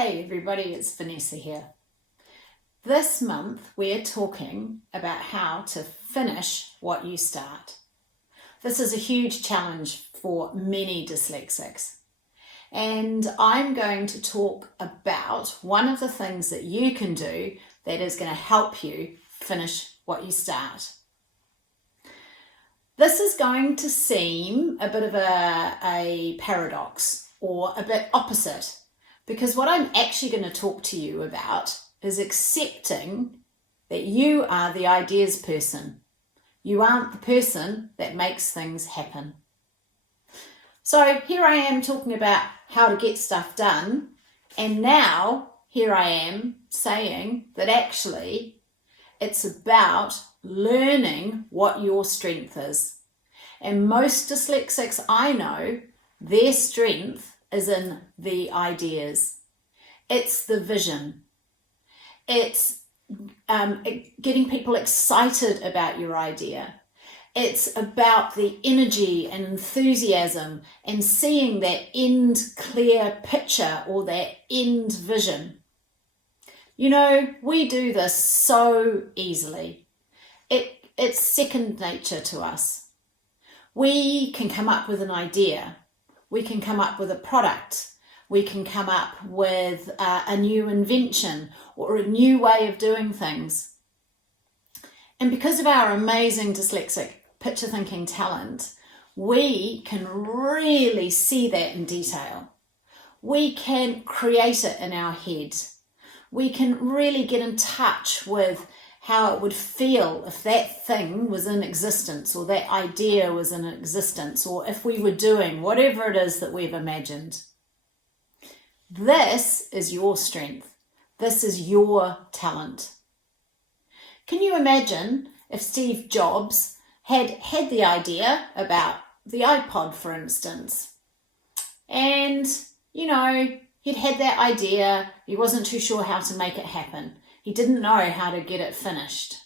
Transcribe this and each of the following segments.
Hey everybody, it's Vanessa here. This month we're talking about how to finish what you start. This is a huge challenge for many dyslexics. And I'm going to talk about one of the things that you can do that is going to help you finish what you start. This is going to seem a bit of a paradox or a bit opposite, because what I'm actually going to talk to you about is accepting that you are the ideas person. You aren't the person that makes things happen. So here I am talking about how to get stuff done, and now here I am saying that actually it's about learning what your strength is. And most dyslexics I know, their strength is in the ideas. It's the vision. It's getting people excited about your idea. It's about the energy and enthusiasm and seeing that end clear picture or that end vision. You know, we do this so easily. It's second nature to us. We can come up with an idea. We can come up with a product. We can come up with a new invention or a new way of doing things. And because of our amazing dyslexic picture thinking talent, we can really see that in detail. We can create it in our head. We can really get in touch with how it would feel if that thing was in existence, or that idea was in existence, or if we were doing whatever it is that we've imagined. This is your strength. This is your talent. Can you imagine if Steve Jobs had the idea about the iPod, for instance, and, you know, he'd had that idea, he wasn't too sure how to make it happen. He didn't know how to get it finished.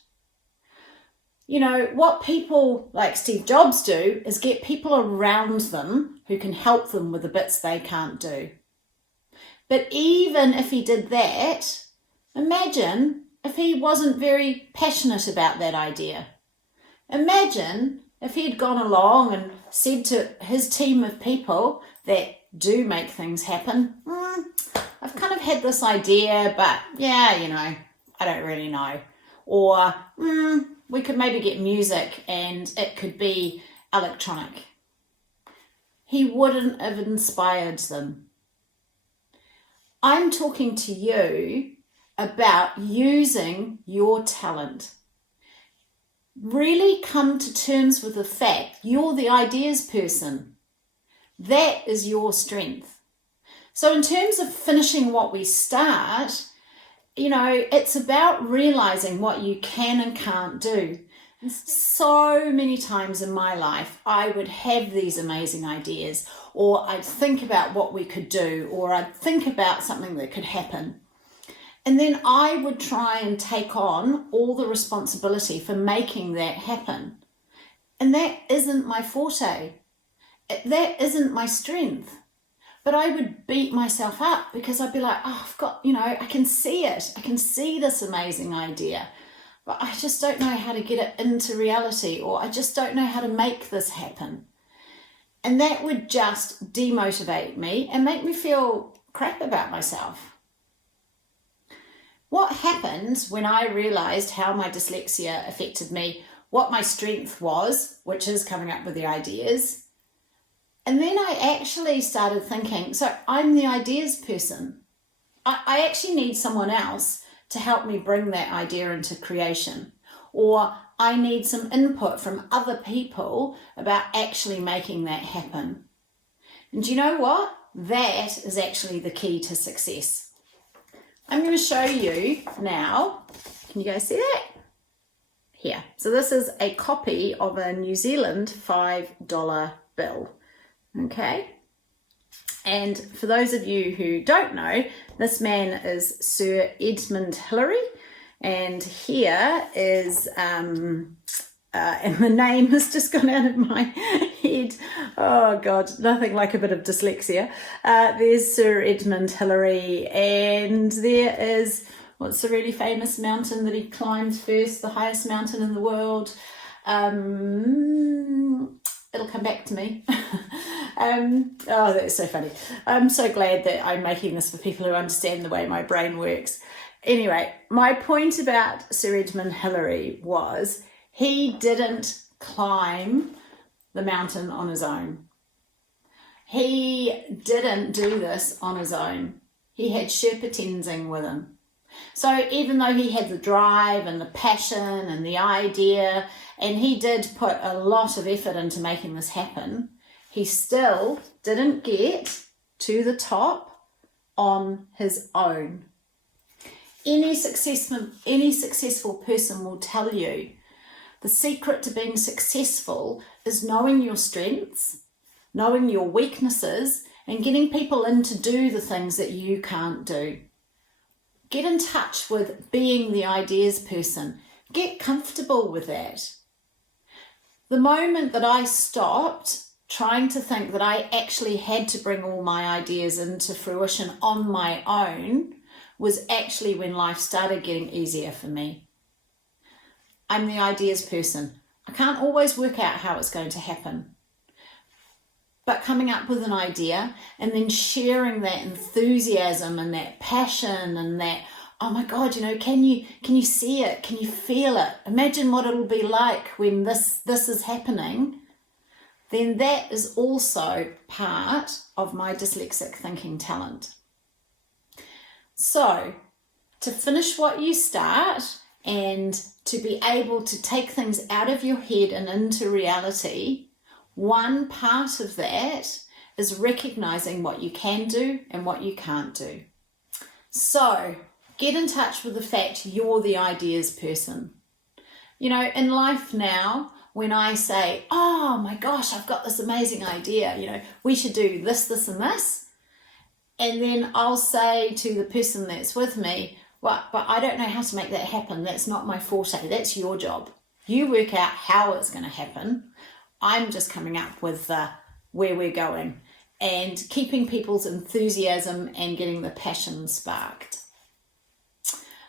You know, what people like Steve Jobs do is get people around them who can help them with the bits they can't do. But even if he did that, imagine if he wasn't very passionate about that idea. Imagine if he'd gone along and said to his team of people that do make things happen, I've kind of had this idea, but yeah, you know, I don't really know. Or we could maybe get music and it could be electronic. He wouldn't have inspired them. I'm talking to you about using your talent. Really come to terms with the fact you're the ideas person. That is your strength. So in terms of finishing what we start, you know, it's about realizing what you can and can't do. So many times in my life, I would have these amazing ideas, or I'd think about what we could do, or I'd think about something that could happen. And then I would try and take on all the responsibility for making that happen. And that isn't my forte. That isn't my strength. But I would beat myself up because I'd be like, oh, I've got, you know, I can see it. I can see this amazing idea, but I just don't know how to get it into reality, or I just don't know how to make this happen. And that would just demotivate me and make me feel crap about myself. What happened when I realized how my dyslexia affected me, what my strength was, which is coming up with the ideas, and then I actually started thinking, so I'm the ideas person. I actually need someone else to help me bring that idea into creation. Or I need some input from other people about actually making that happen. And do you know what? That is actually the key to success. I'm going to show you now. Can you guys see that? Here. So this is a copy of a New Zealand $5 bill. Okay, and for those of you who don't know, this man is Sir Edmund Hillary, and here is, and the name has just gone out of my head, Oh God, nothing like a bit of dyslexia. There's Sir Edmund Hillary, and there is, what's the really famous mountain that he climbed first, the highest mountain in the world? It'll come back to me. Oh, that's so funny. I'm so glad that I'm making this for people who understand the way my brain works. Anyway, my point about Sir Edmund Hillary was he didn't climb the mountain on his own. He didn't do this on his own. He had Sherpa Tenzing with him. So even though he had the drive and the passion and the idea, and he did put a lot of effort into making this happen, he still didn't get to the top on his own. Any successful person will tell you the secret to being successful is knowing your strengths, knowing your weaknesses, and getting people in to do the things that you can't do. Get in touch with being the ideas person. Get comfortable with that. The moment that I stopped trying to think that I actually had to bring all my ideas into fruition on my own was actually when life started getting easier for me. I'm the ideas person. I can't always work out how it's going to happen. But coming up with an idea and then sharing that enthusiasm and that passion and that, oh my God, can you see it? Can you feel it? Imagine what it'll be like when this is happening. Then that is also part of my dyslexic thinking talent. So to finish what you start and to be able to take things out of your head and into reality, one part of that is recognizing what you can do and what you can't do. So get in touch with the fact you're the ideas person. In life now, when I say, oh my gosh, I've got this amazing idea, we should do this, this, and this. And then I'll say to the person that's with me, well, but I don't know how to make that happen. That's not my forte. That's your job. You work out how it's going to happen. I'm just coming up with where we're going and keeping people's enthusiasm and getting the passion sparked.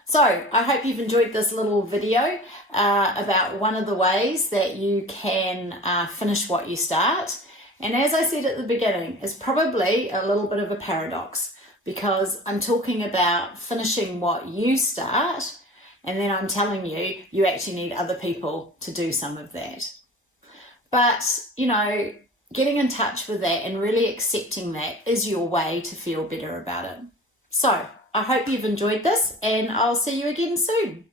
So I hope you've enjoyed this little video about one of the ways that you can finish what you start. And as I said at the beginning, it's probably a little bit of a paradox because I'm talking about finishing what you start, and then I'm telling you, you actually need other people to do some of that. But, getting in touch with that and really accepting that is your way to feel better about it. So I hope you've enjoyed this, and I'll see you again soon.